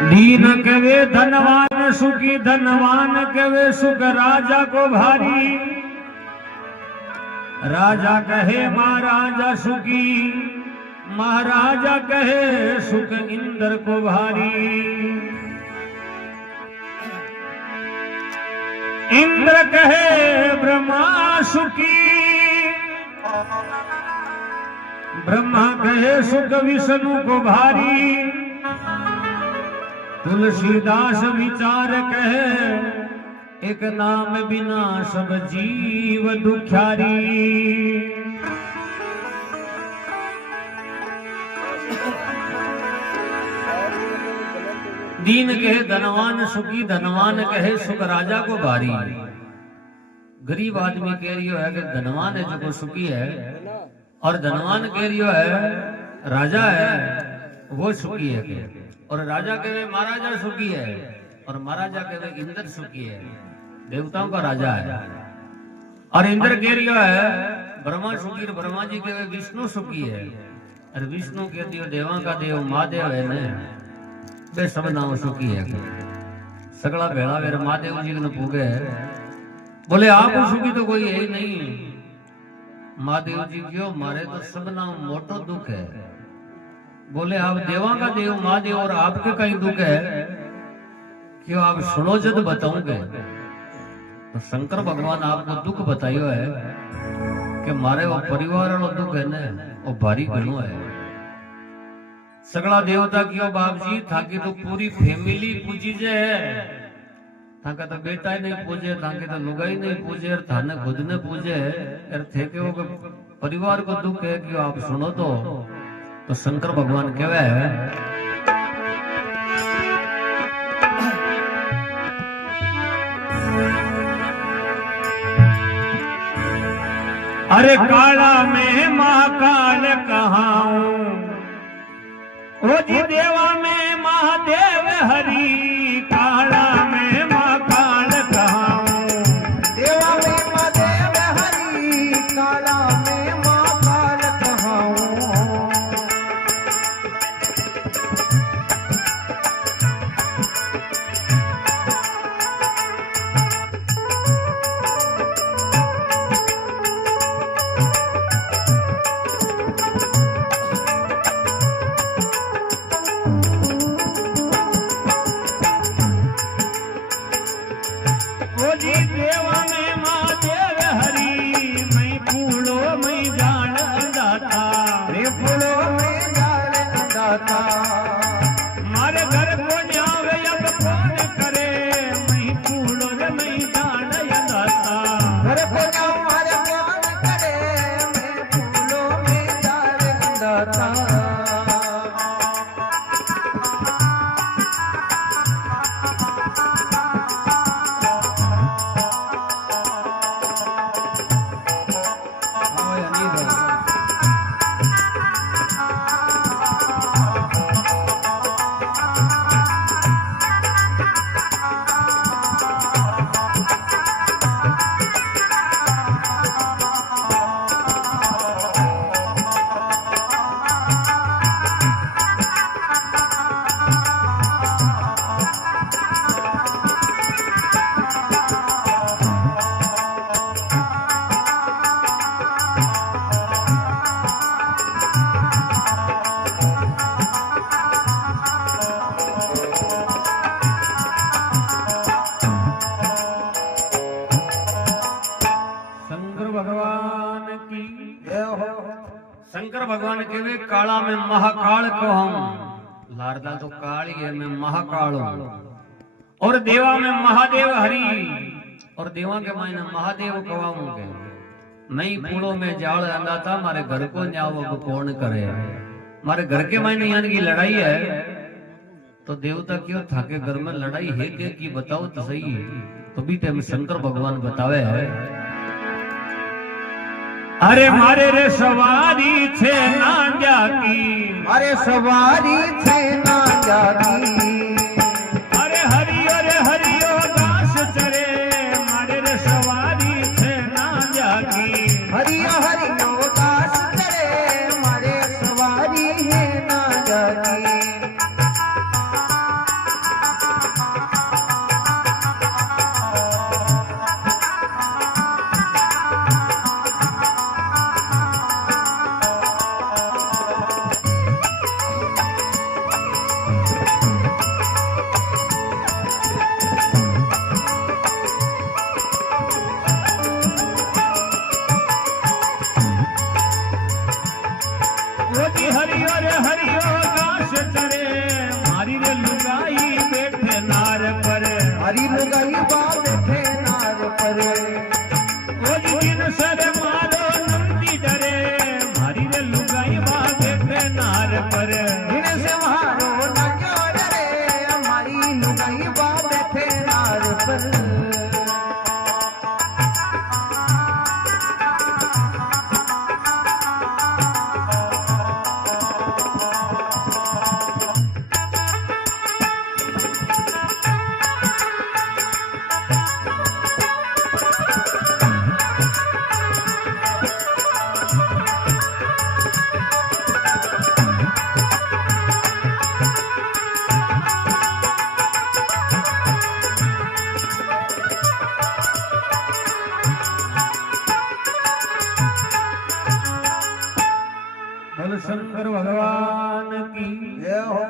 दीन कवे धनवान सुखी, धनवान कवे सुख राजा को भारी। राजा कहे महाराजा सुखी, महाराजा कहे सुख इंद्र को भारी। इंद्र कहे ब्रह्मा सुखी, ब्रह्मा कहे सुख विष्णु को भारी। तुलसीदास विचार कहे एक नाम बिना सब जीव दुखियारी। दीन कहे धनवान सुखी, धनवान कहे सुख राजा को भारी। गरीब आदमी कह रही है कि धनवान है जो सुखी है, और धनवान कह रही है राजा है वो सुखी है। और राजा कहे महाराजा सुखी है, और महाराजा कहे इंद्र सुखी है, देवताओं का राजा है। और इंद्र कह रही है ब्रह्मा सुखी, ब्रह्मा जी कहे विष्णु सुखी है, और विष्णु कहती है देवा का देव महादेव है न, वे सब नाम सुखी है। सगला भेड़ा मेरे महादेव जी ने पूगे, बोले आप सुखी तो कोई है ही नहीं। महादेव जी क्यों मारे तो सब नाम मोटो दुख है। बोले आप देवा का देव महादेव और आपके कहीं दुख है, क्यों आप सुनो जद बताऊंगे। तो शंकर भगवान आपको दुख बताइयो है कि मारे वो परिवार वाला दुख है ना, वो भारी घणो है। सगला देवता क्यों बाप जी थाकी तो पूरी फैमिली पूजी जे है, थाका तो बेटा ही नहीं पूजे, थाके तो लुगाई नहीं पूजे, और थाने खुद ने पूजे, और थे के वो परिवार को दुख है कि आप सुनो। तो शंकर भगवान कहवे है अरे काला में महाकाल कहाऊं, ओ जी देवा में महादेव हरि। काला में महाकाल कहाऊं, देवा में महादेव हरि। काला में महाकाल कहाऊं, मारे घर को जावे अब कौन करे, मैं कूड़ो रे मैं जान दाता। घर को जाऊं मारे कौन करे, मैं फूलों में जान दाता। शंकर भगवान कहवे काला में महाकाल को हम, लारदा तो काली है मैं महाकाल हूं। और देवा में महादेव हरि, और देवा के मायने महादेव कवाऊंगे। नहीं फूलों में जाल अंदाता, मारे घर को न्याव अब कौन करे। मारे घर के मायने यानी की लड़ाई है, तो देवता क्यों थाके घर में लड़ाई है कि बताओ तो सही। तो भी टाइम शंकर भगवान बतावे है अरे मारे रे सवारी छे नांजा की, अरे सवारी छे नांजा की। अरे हरियो दास चरे, मारे रे सवारी छे नांजा की। हरियो दास चरे, मारे सवारी है नांजा की। મારી લુગાઈ બા બેઠે નાર પર ઓજી સર મારો નંદી ડરે મારી રે લુગાઈ બા બેઠે નાર પર દિન સે મારો નાગ્યો ડરે મારી લુગાઈ બા બેઠે નાર પર શંકર ભગવાન की જય હો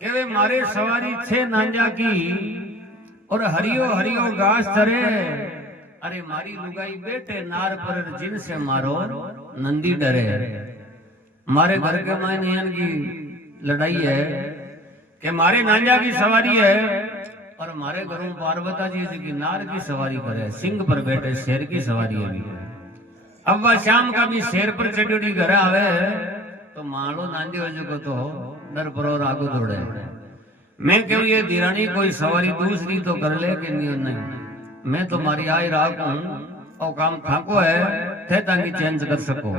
કેવે મારે સવારી છે નાંજા કી और हरियो हरियो घास चरे अरे मारी लुगाई बेटे नार पर जिनसे मारो नंदी डरे मारे घर के मायने की लड़ाई है कि मारे नांजा की सवारी है और मारे घरों पार्वता जी की नार की सवारी करे सिंह पर बैठे शेर की सवारी है अब वह शाम का भी शेर पर चढ़ी घर आवे तो मालो नांदी हो जो तो डर पर और आगू दौड़े मैं क्यों ये दिरानी कोई सवारी दूसरी तो कर ले कि नहीं मैं तो मारी आई राग हूं और काम खाको है थे ताकि चेंज कर सको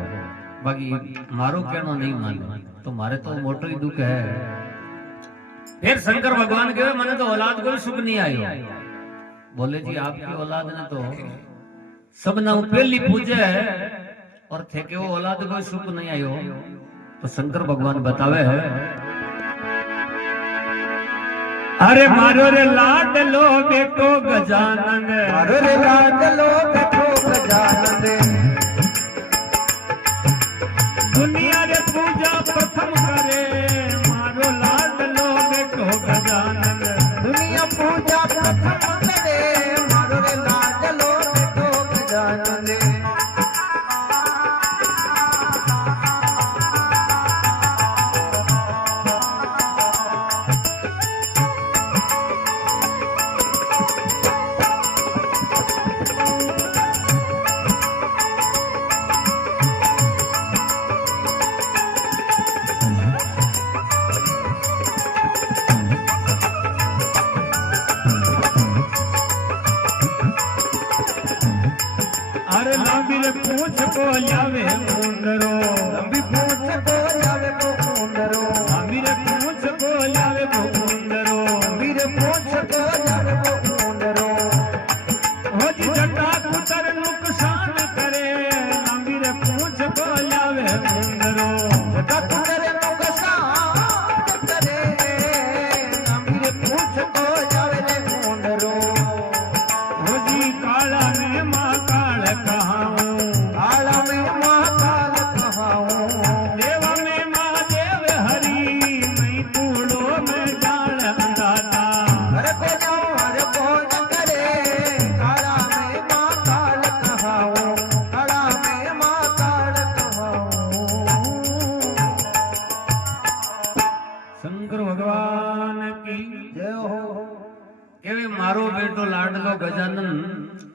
बाकी मारो कहना नहीं माने तो मारे तो मोटो ही दुख है फिर शंकर भगवान कहे मैंने तो औलाद कोई सुख नहीं आयो बोले जी आपकी औलाद ने तो सब ना पहली पूजे है और थे के वो औलाद कोई सुख नहीं आयो तो शंकर भगवान बतावे है अरे मारो रे लाडलो बेटो गजानन મારો રે લાડલો બેઠો ગજાનન दुनिया रे पूजा प्रथम करे मारो लाडलो बेटो गजानन દુનિયા પૂજા પ્રથમ કરે મારો રે લાડલો બેઠો ગજાનન अरे लांबी रे पूछ को लावे मुंडरो લંબી પૂંછ તો જાવે મુંડરો लांबी रे पूछ को लावे मुंडरो વીર પૂંછ તો જાવે મુંડરો हो जी जटा कुतर नुकसान करे लांबी रे पूछ को लावे मुंडरो જટા કુતરે નો કસાન કરે લંબી રે પૂંછ તો જાવે રે મુંડરો हो जी काला में मां काल कहाऊं કાળા મેં મહાકાલ કહાઉં देवा में महादेव हरि मैं कूड़ो में जाल अंधाता हर को जाऊं हर को न करे काला में महाकाल कहाऊं काला में महाकाल कहाऊं शंकर भगवान की जय हो केवे मारो बेटो लाडलो गजानन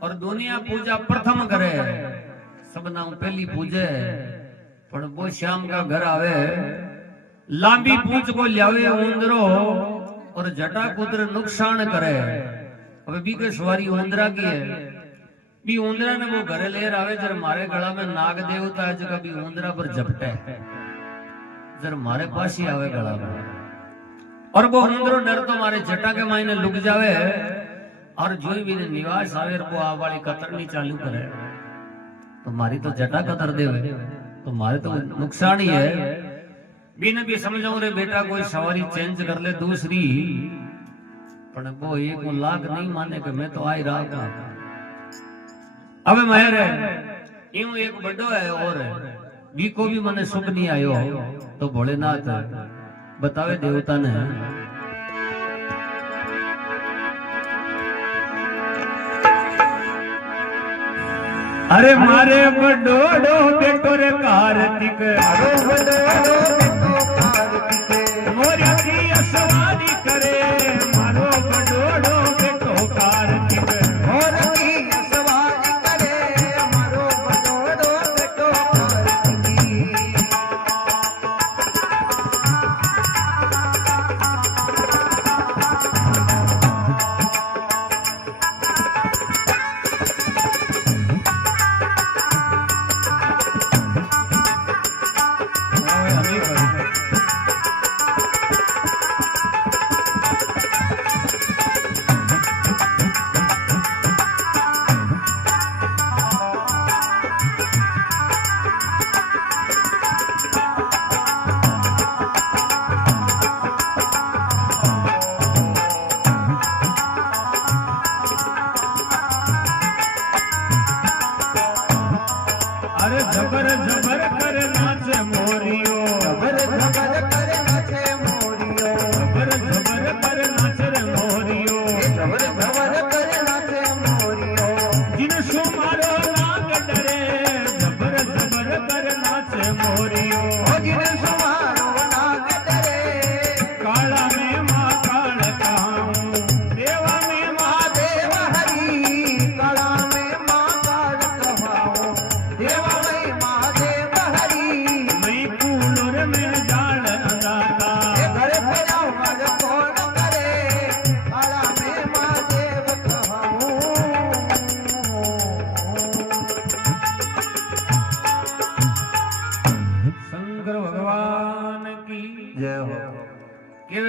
और दुनिया पूजा प्रथम करे सबना पहली पूजे पण वो श्याम का घर आवे लांबी पूछ को ल्यावे उंदरो और जटा पुत्र नुकसान करे अब बी के सवारी उंदरा की है बी उंदरा ने वो घरे लेर आवे जर मारे गला में नाग देवता है जो कभी उंदरा पर झपटे जर मारे पास ही आवे गला में और वो उंदरो डर तो मारे जटा के मायने लुक जावे और जो भी निवास आवे वो आ वाली कतरनी चालू करे तो मारी तो जटा कतर देवे तो मारे तो नुकसान ही है बिन भी समझाऊं रे बेटा कोई सवारी चेंज कर ले दूसरी पर वो एक लाख नहीं माने कि मैं तो आई रहा अब महर है यूं एक बड़ो है और बी को भी मने सुख नहीं आयो तो भोलेनाथ बतावे देवता ने अरे मारे बडोडो बेटो रे कार्तिक मारो बड़ो बेटो कार्तिक मोरिया की सवारी करे मारो बडोडो बेटो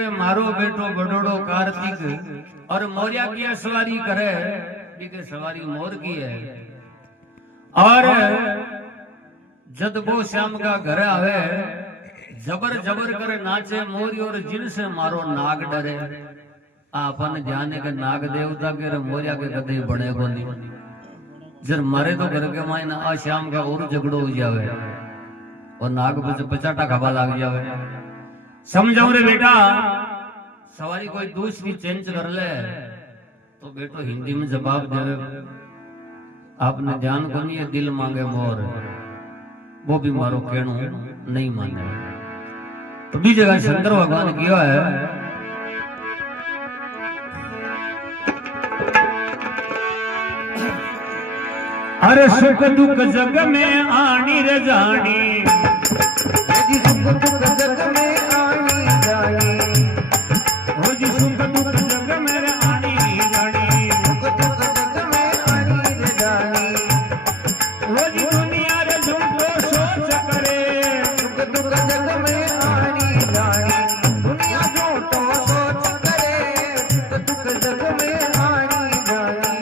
वे मारो बेटो बडोड़ो कार्तिक और मोरिया की सवारी करे की सवारी मोर की है। और जब वो श्याम का घर आवे जबर जबर कर नाचे मोरी और जिनसे मारो नाग डरे। आपन ध्यान के नाग देवता के मोरिया के कदे बने को नहीं जर मारे तो घर के मायने आ श्याम का और झगड़ो हो जावे और नाग पचाटा खावा लाग जावे। समझाओ रे बेटा सवारी कोई दूसरी चेंज कर ले तो बेटो हिंदी में जवाब देवे आपने ध्यान को नहीं दिल मांगे मोर वो भी मारो कहणो नहीं माने। तो बीजी जगह शंकर भगवान किया है अरे सुख दुख जग में आनी रे जानी जी सुख दुख जग में आनी जानी हो जी सुख दुख जग में रे आनी जानी सुख दुख जग में आनी रे जानी हो जी दुनिया रे झूठो सोच करे सुख दुख जग में आनी जानी दुनिया झूठो सोच करे सुख दुख जग में आनी जानी।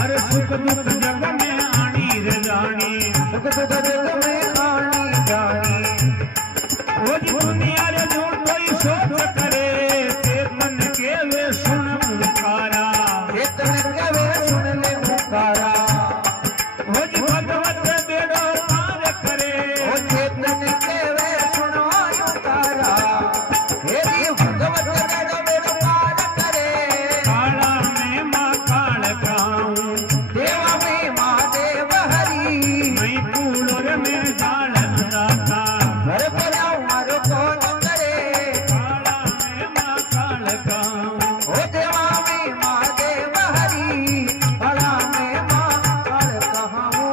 अरे सुख दुख जग में आनी रे जानी सुख दुख जग में आनी जानी वो जी दुनिया रे झूठो ही सोच करे चेतन के वे सुन पुकारा चेतन के वे सुन ले पुकारा वो जी भगवत बेड़ो पार करे ओ चेतन के वे सुनो पुकारा हे जी भगवत बेड़ो पार करे काला में माँ काल गाऊं देवा में महादेव हरि मैं कूलर में जाल अंदाता घर पर मारो कौन करे काला में माँ काल गाऊं ओ देवा में महादेव हरि बड़ा में महाकाल कहाऊं।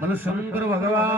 बोलो शंकर भगवान